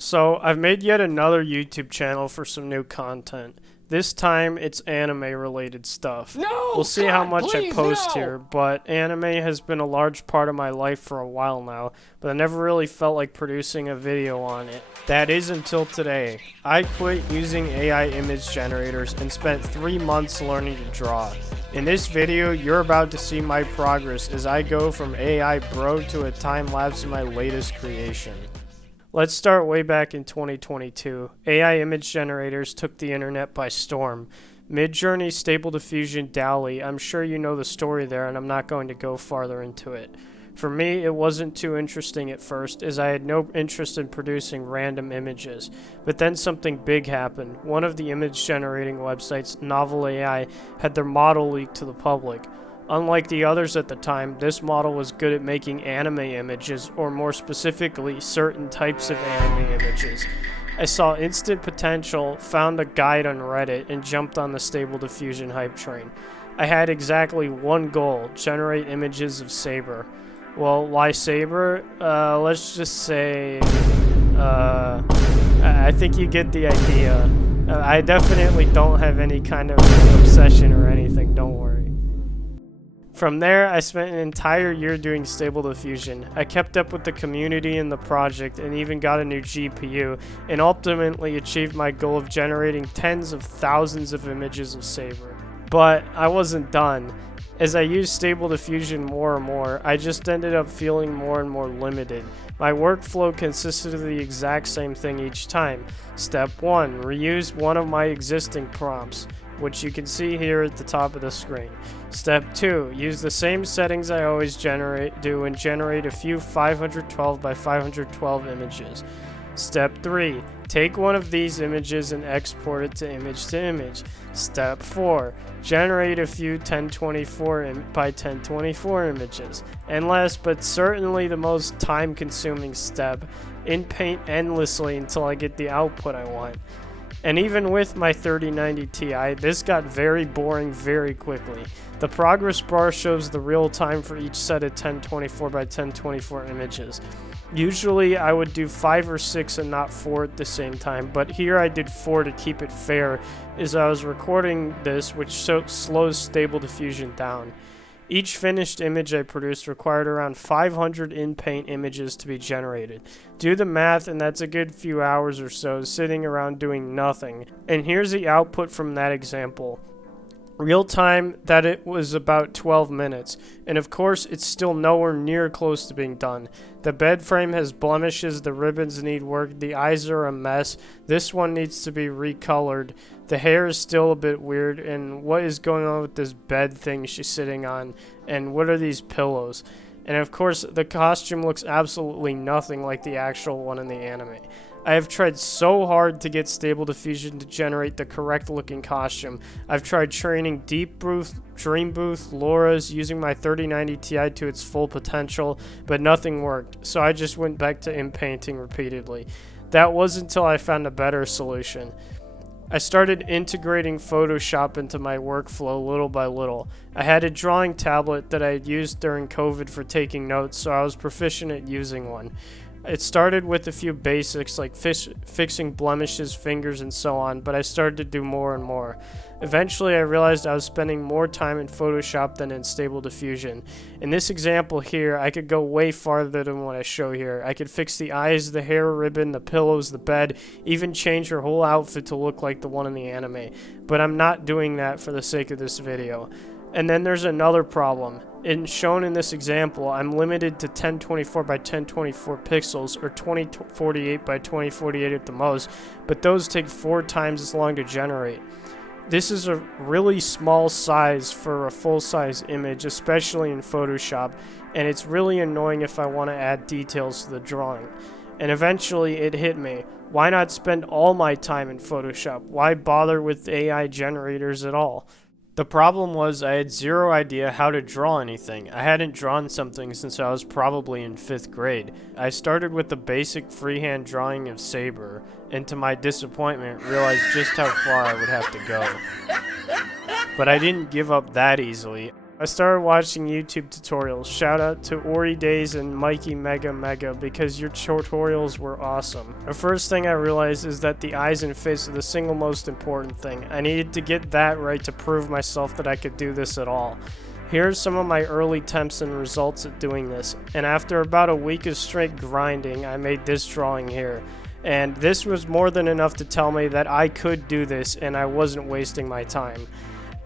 So I've made yet another YouTube channel for some new content. This time it's anime related stuff. No! We'll see God, how much I please, post no! here, but anime has been a large part of my life for a while now, but I never really felt like producing a video on it. That is until today. I quit using AI image generators and spent 3 months learning to draw. In this video, you're about to see my progress as I go from AI bro to a time lapse in my latest creation. Let's start way back in 2022. AI image generators took the internet by storm. Midjourney, Stable Diffusion, DALL-E, I'm sure you know the story there and I'm not going to go farther into it. For me, it wasn't too interesting at first as I had no interest in producing random images. But then something big happened. One of the image generating websites, Novel AI, had their model leaked to the public. Unlike the others at the time, this model was good at making anime images, or more specifically, certain types of anime images. I saw instant potential, found a guide on Reddit, and jumped on the Stable Diffusion hype train. I had exactly one goal: generate images of Saber. Well, why Saber? Let's just say, I think you get the idea. I definitely don't have any kind of obsession or anything, don't worry. From there, I spent an entire year doing Stable Diffusion. I kept up with the community and the project and even got a new GPU, and ultimately achieved my goal of generating tens of thousands of images of Saber. But I wasn't done. As I used Stable Diffusion more and more, I just ended up feeling more and more limited. My workflow consisted of the exact same thing each time. Step 1. Reuse one of my existing prompts, which you can see here at the top of the screen. Step 2. Use the same settings I always do and generate a few 512 by 512 images. Step 3. Take one of these images and export it to image. Step 4. Generate a few 1024 by 1024 images. And last but certainly the most time-consuming step, inpaint endlessly until I get the output I want. And even with my 3090 Ti, this got very boring very quickly. The progress bar shows the real time for each set of 1024 by 1024 images. Usually I would do 5 or 6 and not 4 at the same time, but here I did 4 to keep it fair as I was recording this, which slows Stable Diffusion down. Each finished image I produced required around 500 in-paint images to be generated. Do the math, and that's a good few hours or so sitting around doing nothing. And here's the output from that example. Real time, that it was about 12 minutes, and of course it's still nowhere near close to being done. The bed frame has blemishes, the ribbons need work, the eyes are a mess, this one needs to be recolored, the hair is still a bit weird, and what is going on with this bed thing she's sitting on, and what are these pillows? And of course the costume looks absolutely nothing like the actual one in the anime. I have tried so hard to get Stable Diffusion to generate the correct looking costume. I've tried training Deep Booth, Dream Booth, Laura's, using my 3090 Ti to its full potential, but nothing worked, so I just went back to inpainting repeatedly. That was until I found a better solution. I started integrating Photoshop into my workflow little by little. I had a drawing tablet that I had used during COVID for taking notes, so I was proficient at using one. It started with a few basics like fixing blemishes, fingers, and so on, but I started to do more and more. Eventually, I realized I was spending more time in Photoshop than in Stable Diffusion. In this example here, I could go way farther than what I show here. I could fix the eyes, the hair ribbon, the pillows, the bed, even change her whole outfit to look like the one in the anime. But I'm not doing that for the sake of this video. And then there's another problem. Shown in this example, I'm limited to 1024 by 1024 pixels, or 2048 by 2048 at the most, but those take 4 times as long to generate. This is a really small size for a full-size image, especially in Photoshop, and it's really annoying if I want to add details to the drawing. And eventually it hit me. Why not spend all my time in Photoshop? Why bother with AI generators at all? The problem was I had zero idea how to draw anything. I hadn't drawn something since I was probably in 5th grade. I started with the basic freehand drawing of Saber, and to my disappointment realized just how far I would have to go. But I didn't give up that easily. I started watching YouTube tutorials. Shout out to Ori Days and Mikey Mega Mega because your tutorials were awesome. The first thing I realized is that the eyes and face are the single most important thing. I needed to get that right to prove myself that I could do this at all. Here's some of my early attempts and results at doing this, and after about a week of straight grinding, I made this drawing here. And this was more than enough to tell me that I could do this and I wasn't wasting my time.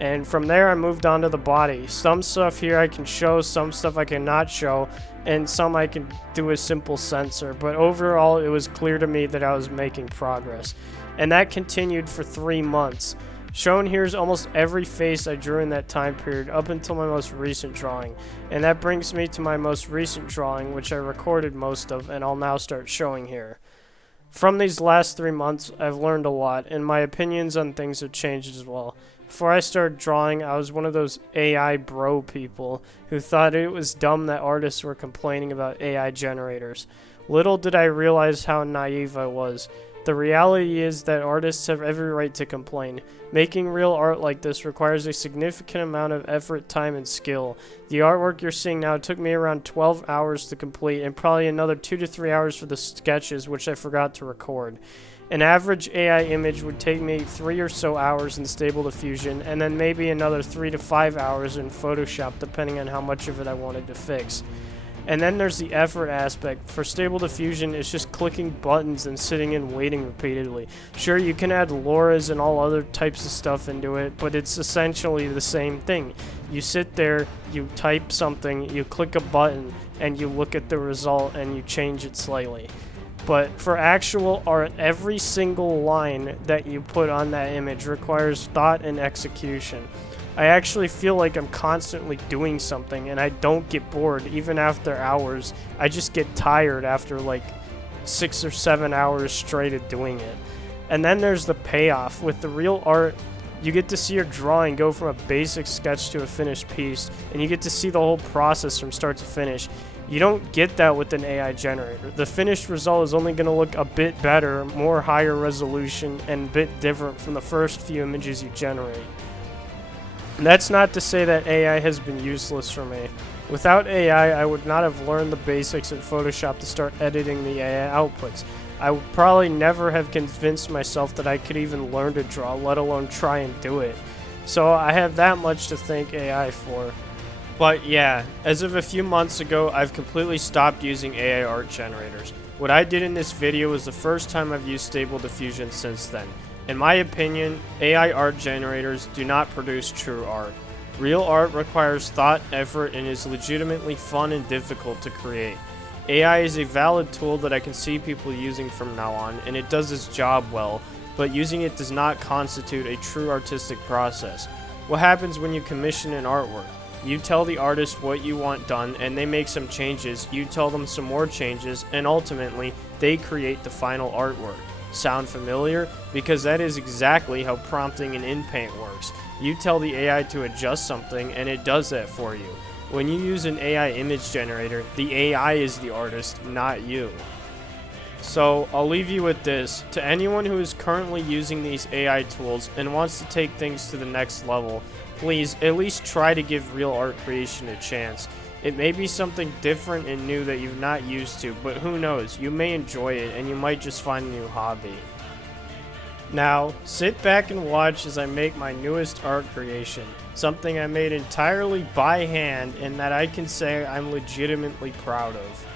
And from there I moved on to the body. Some stuff here I can show, some stuff I cannot show, and some I can do a simple sensor. But overall it was clear to me that I was making progress. And that continued for 3 months. Shown here is almost every face I drew in that time period up until my most recent drawing. And that brings me to my most recent drawing, which I recorded most of, and I'll now start showing here. From these last 3 months, I've learned a lot, and my opinions on things have changed as well. Before I started drawing, I was one of those AI bro people who thought it was dumb that artists were complaining about AI generators. Little did I realize how naive I was. The reality is that artists have every right to complain. Making real art like this requires a significant amount of effort, time, and skill. The artwork you're seeing now took me around 12 hours to complete, and probably another 2 to 3 hours for the sketches, which I forgot to record. An average AI image would take me 3 or so hours in Stable Diffusion, and then maybe another 3 to 5 hours in Photoshop, depending on how much of it I wanted to fix. And then there's the effort aspect. For Stable Diffusion, it's just clicking buttons and sitting and waiting repeatedly. Sure, you can add LoRa's and all other types of stuff into it, but it's essentially the same thing. You sit there, you type something, you click a button, and you look at the result and you change it slightly. But for actual art, every single line that you put on that image requires thought and execution. I actually feel like I'm constantly doing something, and I don't get bored even after hours. I just get tired after like 6 or 7 hours straight of doing it. And then there's the payoff. With the real art, you get to see your drawing go from a basic sketch to a finished piece, and you get to see the whole process from start to finish. You don't get that with an AI generator. The finished result is only going to look a bit better, more higher resolution, and a bit different from the first few images you generate. That's not to say that AI has been useless for me. Without AI, I would not have learned the basics in Photoshop to start editing the AI outputs. I would probably never have convinced myself that I could even learn to draw, let alone try and do it. So I have that much to thank AI for. But yeah, as of a few months ago, I've completely stopped using AI art generators. What I did in this video was the first time I've used Stable Diffusion since then. In my opinion, AI art generators do not produce true art. Real art requires thought, effort, and is legitimately fun and difficult to create. AI is a valid tool that I can see people using from now on, and it does its job well, but using it does not constitute a true artistic process. What happens when you commission an artwork? You tell the artist what you want done, and they make some changes, you tell them some more changes, and ultimately, they create the final artwork. Sound familiar? Because that is exactly how prompting in InPaint works. You tell the AI to adjust something, and it does that for you. When you use an AI image generator, the AI is the artist, not you. So, I'll leave you with this. To anyone who is currently using these AI tools and wants to take things to the next level, please at least try to give real art creation a chance. It may be something different and new that you've not used to, but who knows, you may enjoy it and you might just find a new hobby. Now, sit back and watch as I make my newest art creation, something I made entirely by hand and that I can say I'm legitimately proud of.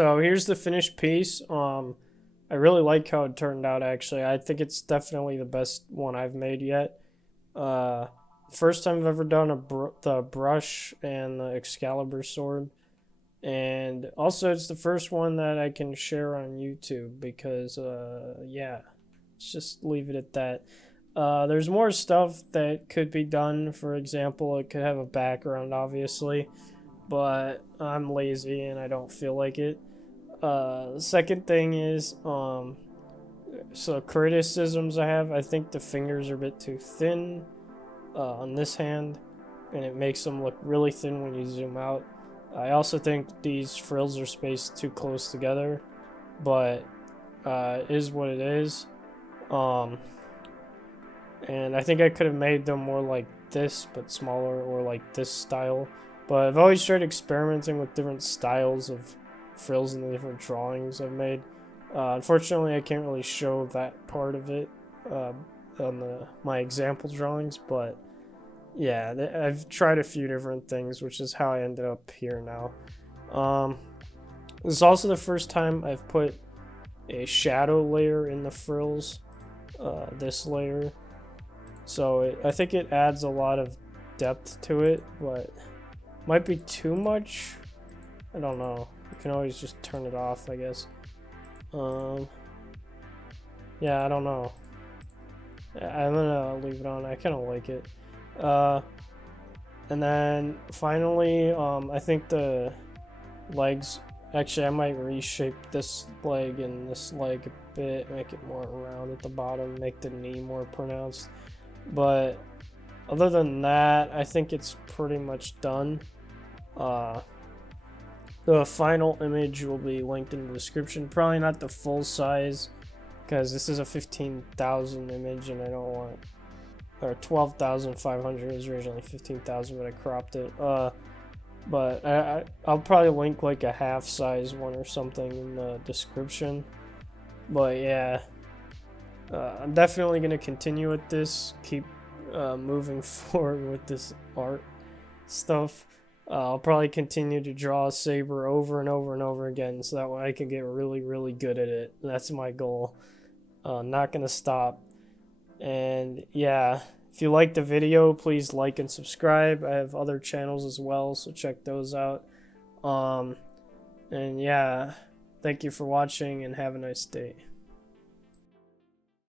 So here's the finished piece. I really like how it turned out, actually. I think it's definitely the best one I've made yet. First time I've ever done the brush and the Excalibur sword. And also it's the first one that I can share on YouTube because, yeah, let's just leave it at that. There's more stuff that could be done. For example, it could have a background, obviously, but I'm lazy and I don't feel like it. The second thing is, so criticisms I think the fingers are a bit too thin on this hand, and it makes them look really thin when you zoom out. I also think these frills are spaced too close together, but it is what it is. And I think I could have made them more like this, but smaller, or like this style. But I've always tried experimenting with different styles of frills in the different drawings I've made. Unfortunately, I can't really show that part of it on my example drawings, but yeah, I've tried a few different things, which is how I ended up here now. This is also the first time I've put a shadow layer in the frills, this layer. So I think it adds a lot of depth to it, but might be too much. I don't know. You can always just turn it off, I guess. Yeah, I don't know. I'm gonna leave it on. I kind of like it. And then finally, I think the legs. Actually, I might reshape this leg and this leg a bit, make it more round at the bottom, make the knee more pronounced. But other than that, I think it's pretty much done. The final image will be linked in the description. Probably not the full size, because this is a 15,000 image and I don't want, or 12,500 is originally 15,000, but I cropped it. But I'll probably link like a half size one or something in the description. But yeah, I'm definitely going to continue with this, keep moving forward with this art stuff. I'll probably continue to draw a saber over and over and over again, so that way I can get really, really good at it. That's my goal. Not going to stop. And yeah, if you liked the video, please like and subscribe. I have other channels as well, so check those out. And yeah, thank you for watching and have a nice day.